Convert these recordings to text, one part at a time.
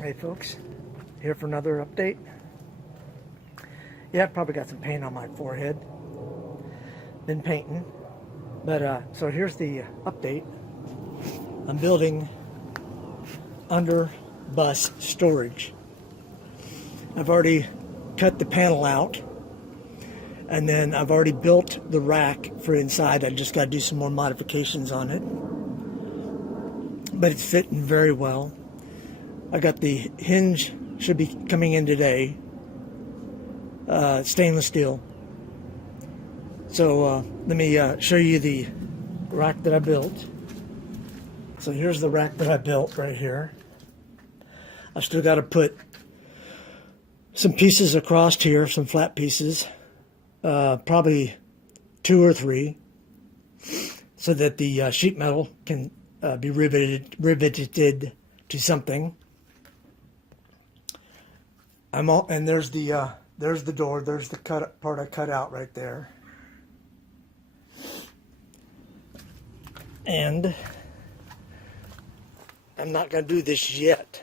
Hey folks, here for another update. Yeah, I probably got some paint on my forehead. Been painting. But so here's the update. I'm building under bus storage. I've already cut the panel out, and then I've already built the rack for inside. I just got to do some more modifications on it, but it's fitting very well. I got the hinge, should be coming in today, stainless steel. So let me show you the rack that I built. So here's the rack that I built right here. I've still got to put some pieces across here, some flat pieces, probably 2 or 3, so that the sheet metal can be riveted to something. And there's the door. There's the part I cut out right there. And I'm not going to do this yet,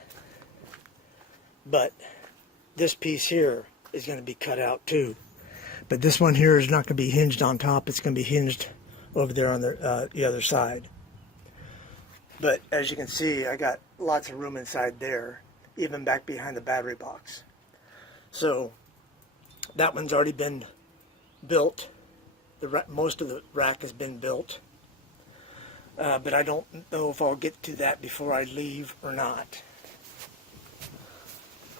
but this piece here is going to be cut out too. But this one here is not going to be hinged on top. It's going to be hinged over there on the other side. But as you can see, I got lots of room inside there, even back behind the battery box. So that one's already been built. Most of the rack has been built. But I don't know if I'll get to that before I leave or not.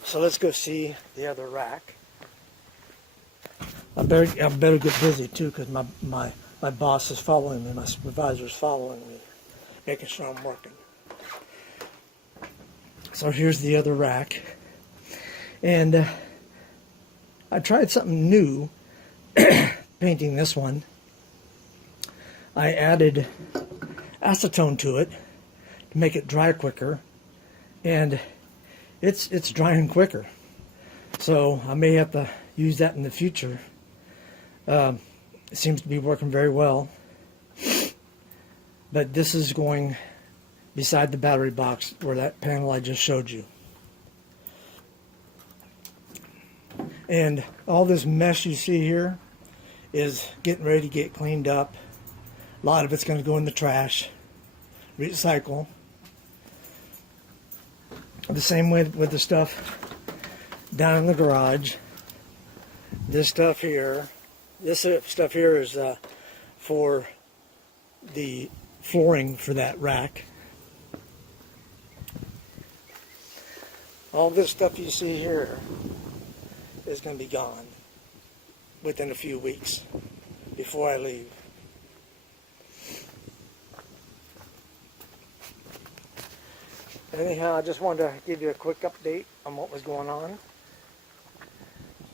So let's go see the other rack. I better get busy too, because my boss is following me, my supervisor is following me, making sure I'm working. So here's the other rack. And I tried something new painting this one. I added acetone to it to make it dry quicker, and it's drying quicker. So I may have to use that in the future. It seems to be working very well. But this is going beside the battery box where that panel I just showed you. And all this mesh you see here is getting ready to get cleaned up. A lot of it's going to go in the trash, recycle. The same way with the stuff down in the garage. This stuff here is for the flooring for that rack. All this stuff you see here is going to be gone within a few weeks before I leave. Anyhow, I just wanted to give you a quick update on what was going on.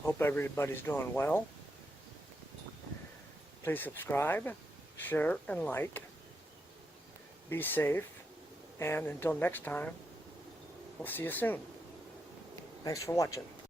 Hope everybody's doing well. Please subscribe, share, and like. Be safe, and until next time, we'll see you soon. Thanks for watching.